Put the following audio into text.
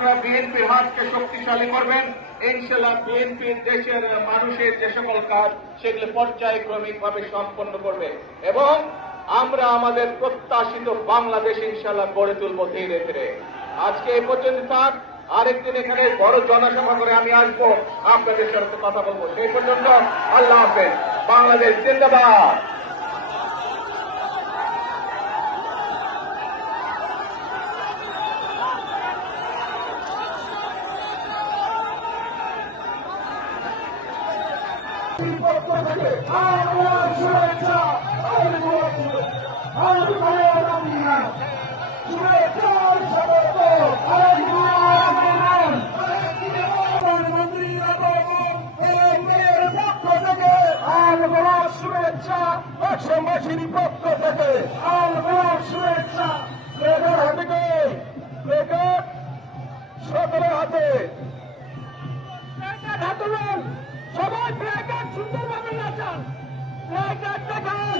আপনারা বিএনপির হাতকে শক্তিশালী করবেন। ইনশাআল্লাহ বিএনপি দেশের মানুষের যে সকল কাজ সেগুলো পর্যায়ক্রমিকভাবে সম্পন্ন করবে এবং আমরা আমাদের প্রত্যাশিত বাংলাদেশ ইনশাআল্লাহ গড়ে তুলব ধীরে ধীরে। আজকে এই পর্যন্ত থাক, আরেকদিন এখানে বড় জনসভা করে আমি আসবো, আপনাদের সাথে কথা বলবো। সেই পর্যন্ত আল্লাহ হাফেজ। বাংলাদেশ জিন্দাবাদ। দেশবাসীর পক্ষ থেকে শুভেচ্ছা। প্লেকার্ড হাতে করে, প্লেকার্ড সকলে হাতে, প্লেকার্ড হাতে নেন, সবাই প্লেকার্ড সুন্দরভাবে নাচান, প্লেকার্ড দেখান।